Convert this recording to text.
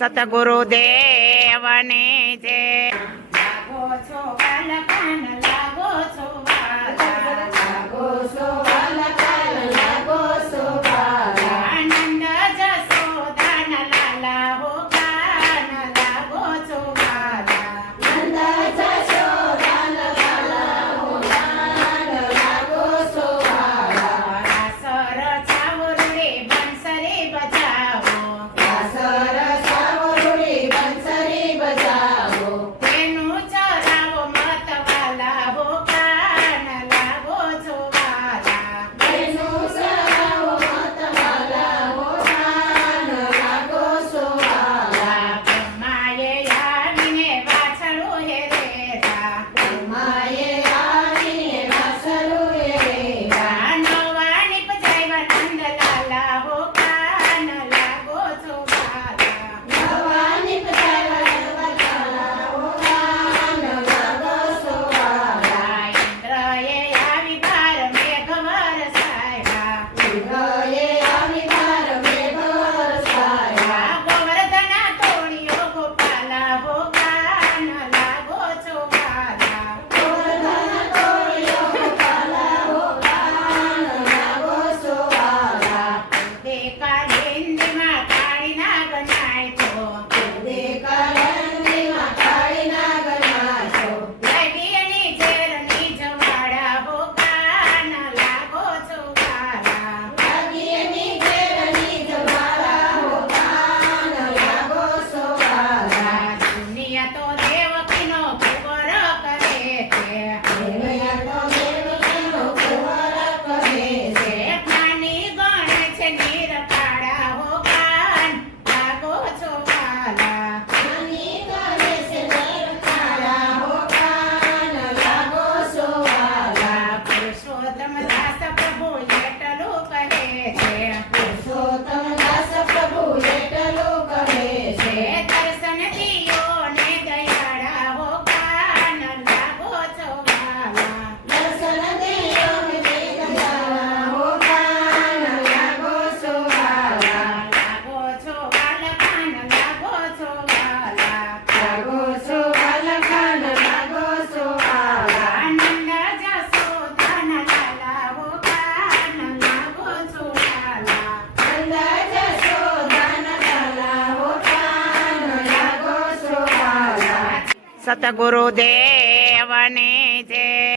સતગુરુદેવની જય. લાગો છો બાલકાન, લાગો છો બાલા, લાગો છો બાલકાન, લાગો છો બાલા. આનંદ જશોદાના લાલા હો કાન, લાગો છો બાલા. આનંદ જશોદાના લાલા હો કાન, લાગો છો બાલા. રાસ રચાવો રે બંસરી બજાવો, રાસ રચાવો રે બંસરી બજાવો. તેનું ચરાવો મતવાલા હો કાન, લાગો છો બાલા. તેનું ચરાવો મતવાલા હો કાન, લાગો છો બાલા. બ્રહ્માએ આવીને વાછડું હે રેરા, બ્રહ્માએ આવીને વાછડું હે રેરા. નવાની પજાયવા નંદલાલા હો કાન, લાગો છો બાલા. નવાની પજાયવા નંદલાલા હો કાન, લાગો છો બાલા. ઇન્દ્રએ આવી બાર મેઘ વરસાયા, ઇન્દ્રએ આવી બાર મેઘ વરસાયા. ગોવર્ધના તોળિયો ગોપાલા હો કાન, લાગો છો બાલા. ગોવર્ધના તોળિયો ગોપાલા હો કાન, લાગો છો બાલા. તે કાલિંદીમાં કાળી નાગ નાચો, તે કાલિંદીમાં કાળી નાગ નાચો. લાગીની ઝેરની જવાડા હો કાન, લાગો છો બાલા. લાગીની ઝેરની જવાડા હો કાન, લાગો છો બાલા. દુનિયા તો દેવકીનો કુંવર કરે છે, દુનિયા તો દેવકીનો કુંવર કરે છે. જ્ઞાની ગણે છે નિરખાડા હો કાન, લાગો છો બાલા. જ્ઞાની ગણે છે નિરખાડા હો કાન, લાગો છો બાલા. પુરુષોત્તમ દાસ પ્રભુ એટલું કહે છે, પુરુષોત્તમ દાસ પ્રભુ એટલું કહે છે. દર્શન દિયો ને દયાળા હો કાન, લાગો છો બાલા. દર્શન દિયો ને દયાળા હો કાન, લાગો છો બાલા. લાગો છો બાલકાન, લાગો છો બાલા. લાગો છો બાલકાન, લાગો છો બાલા. આનંદ જશોદાના લાલા હો કાન, લાગો છો બાલા. આનંદ જશોદાના લાલા હો કાન, લાગો છો બાલા. સતગુરુદેવની જય.